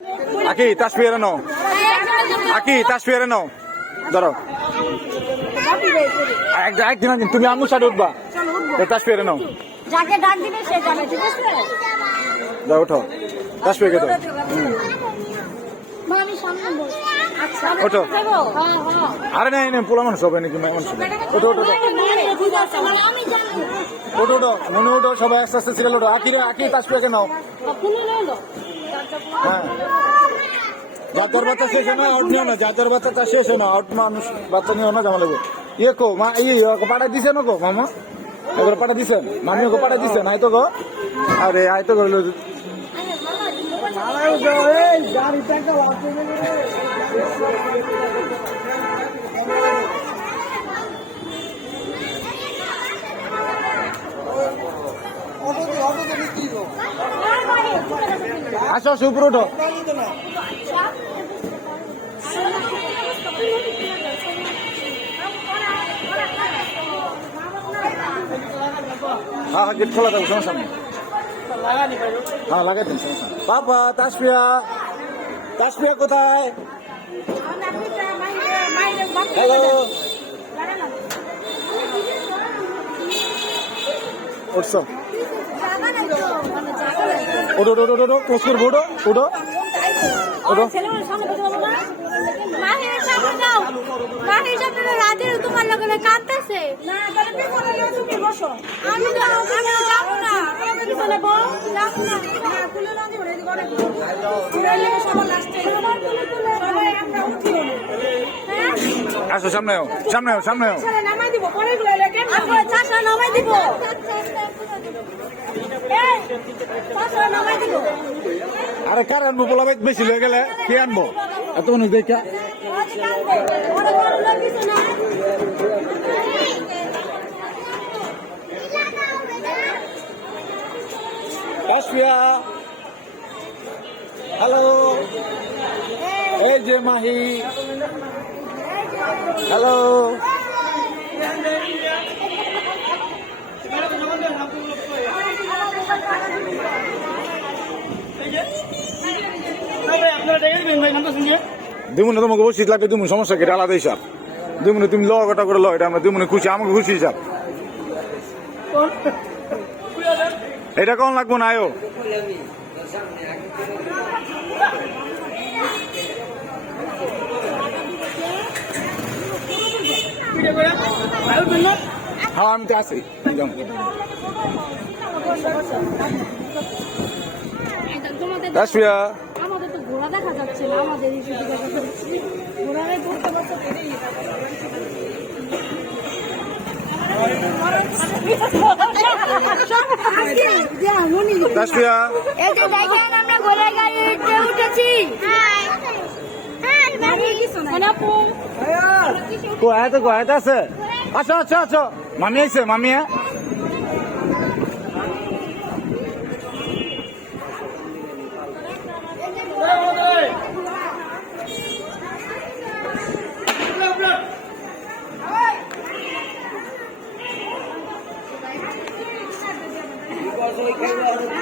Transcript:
আকি তাসফিয়া নাও, আকি তাসফিয়া নাও, ধরো একদিন তুমি আম্মুর সাথে উঠবা, তাসফিয়া নাও, যাকে ডাক দিবে সে যাবে, ঠিক আছে? দাও ওঠো, তাসফিয়াকে দাও, মা আমি সামনে বস। আচ্ছা ওঠো। আরে না না পোলা মানুষ হবে নাকি মানুষ? ওঠো ওঠো ওঠো আমি জানি ওঠো ওঠো, মনে ওঠো, সবাই আস্তে আস্তে সিরিয়াল ওঠো। আকি তাসফিয়াকে নাও। কোনো লইলো হ্যাঁ, জাতর বাচ্চা শেষ হয় না, আউট নিও না, জাতর বাচ্চা শেষ হয় না, আউট মানুষ বাচ্চা নিও না, জামা লাগবে। ইয়ে কো মা, পাঠাই দিছে না গো মামা, এগুলো পাঠাই দিছেন, মামি ওকে পাঠাই দিছেন, আয় তো গো, আরে আয় তো গো। আসো আসো উপরে ওঠো। হ্যাঁ গেট খোলা থাকবে, সমস্যা নেই। হ্যাঁ লাগাই দিন, সমস্যা নেই। বাবা তাসফিয়া, তাসফিয়া কোথায়? হ্যালো, উঠছো? ওঠো ওঠো ওঠো, ক্লোজ করবো, ওঠো ওঠো ওঠো। রাতের তোমার লগে কাঁদতেছে। আমি যাবো না, আসো সামনে সামনে সামনে। নামাই দিব, নামাই দিব, নামাই দিব। আরে কার আনবো, পোলা বেশি হয়ে গেলে কে আনবো এত মানুষ দেখা? তাসফিয়া, হ্যালো, এই যে মাহি, হ্যালো। দিমুনে তোমাকে বসে লাগবে, তুমি সমস্যা কেটে আলাদা হিসাব দিমুনে, তুমি ল গোটা করে ল, এটা আমরা দিমুনে খুশি, আমাকে খুশি হিসাব। এটা কোন লাগবো না আয়ো। হ্যাঁ আমি তো আছি। তাসফিয়া, আমাদের তো ঘোড়া দেখা যাচ্ছে না, আমাদের ঘোড়ারে পড়তে পারছে। তাসফিয়া, এই যে দেখেন আমরা ঘোড়ার গাড়িতে উঠেছি। কোয়াতে আছে? আচ্ছা আচ্ছা আচ্ছা, মামি আইছে, মামি। Because we came out of the